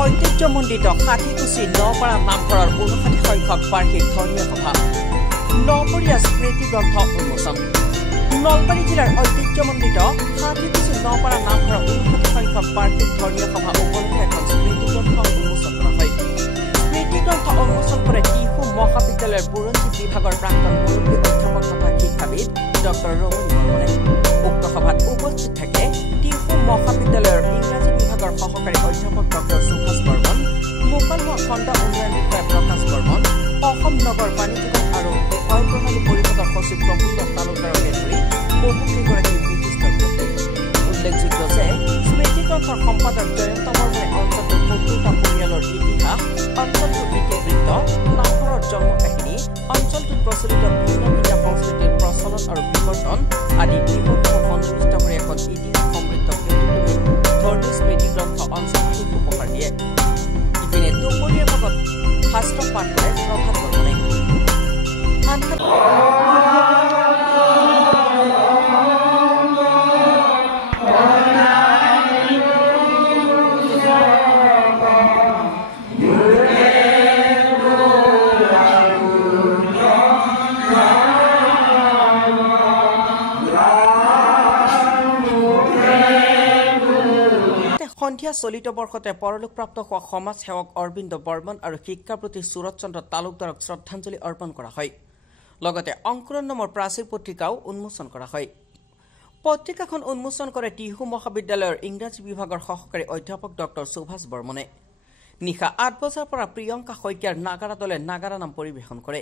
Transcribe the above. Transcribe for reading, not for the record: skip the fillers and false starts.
ঐতিহ্যমণ্ডিত ষাঠিকুছি নপাৰা নামঘৰৰ 59 সংখ্যক বাৰ্ষিক ধৰ্মীয় সভা নপৰীয়া স্মৃতি গ্ৰন্থ উন্মোচন নলবাৰী জিলাৰ ঐতিহ্যমণ্ডিত ষাঠিকুছি নপাৰা নামঘৰৰ 59 সংখ্যক বাৰ্ষিক ধৰ্মীয় সভা উপলক্ষে এখন স্মৃতি গ্ৰন্থ উন্মোচন কৰা হয়। স্মৃতি গ্ৰন্থ উন্মোচন কৰে টিহু মহাবিদ্যালয়ৰ বুৰঞ্জী বিভাগৰ প্ৰাক্তন মুৰব্বী অধ্যাপক তথা শিক্ষাবিদ ডক্টৰ ৰমণী বৰ্মনে। উক্ত সভাত উপস্থিত থাকে টিহু মহাবিদ্যালয়ৰ ইংৰাজী বিভাগৰ সহকাৰী অধ্যাপক ডক্টৰ সুভাষ বৰ্মন, মোকালমোৱা খণ্ড উন্নয়ন বিষয়া প্ৰকাশ বৰ্মন, অসম নগৰ পানী যোগান আৰু অয় প্ৰণালী পৰিষদৰ সচিব প্ৰফুল্ল তালুকদাৰকে ধৰি বহু কেইগৰাকী বিশিষ্ট ব্যক্তি। উল্লেখযোগ্য যে স্মৃতি গ্ৰন্থৰ সম্পাদক জয়ন্ত বৰ্মনে অঞ্চলটোৰ ৭০টা পৰিয়ালৰ ইতিহাস, অঞ্চলটোৰ ইতিবৃত্ত, নামঘৰৰ জন্ম কাহিনী, অঞ্চলটোত প্ৰচলিত ভিন্ন ভিন্ন সংস্কৃতিৰ প্ৰচলন আৰু বিৱৰ্তন আদি বিষয়সমূহ সন্নিৱিষ্ট কৰি এখন ইতিহাস সমৃদ্ধ ব্যক্তিত্বমী ধৰ্মী স্মৃতি গ্ৰন্থ অঞ্চলবাসীক উপহাৰ দিয়ে। ইপিনে দুপৰীয়া ভাগত শাস্ত্ৰ পাঠ কৰে প্ৰভাত বৰ্মনে। সন্ধিয়া চলিত বৰ্ষতে পৰলোকপ্ৰাপ্ত হোৱা সমাজ সেৱক অৰবিন্দ বৰ্মন আৰু শিক্ষাপ্ৰতি সুৰত চন্দ্ৰ তালুকদাৰক শ্ৰদ্ধাঞ্জলি অৰ্পণ কৰা হয়। লগতে অংকুৰণ নামৰ প্ৰাচীৰ পত্ৰিকাও উন্মোচন কৰা হয়। পত্ৰিকাখন উন্মোচন কৰে টিহু মহাবিদ্যালয়ৰ ইংৰাজী বিভাগৰ সহকাৰী অধ্যাপক ডক্টৰ সুভাষ বৰ্মনে। নিশা ৮ বজাৰ পৰা প্ৰিয়ংকা শইকীয়াৰ নাগাৰা দলে নাগাৰা নাম পৰিৱেশন কৰে।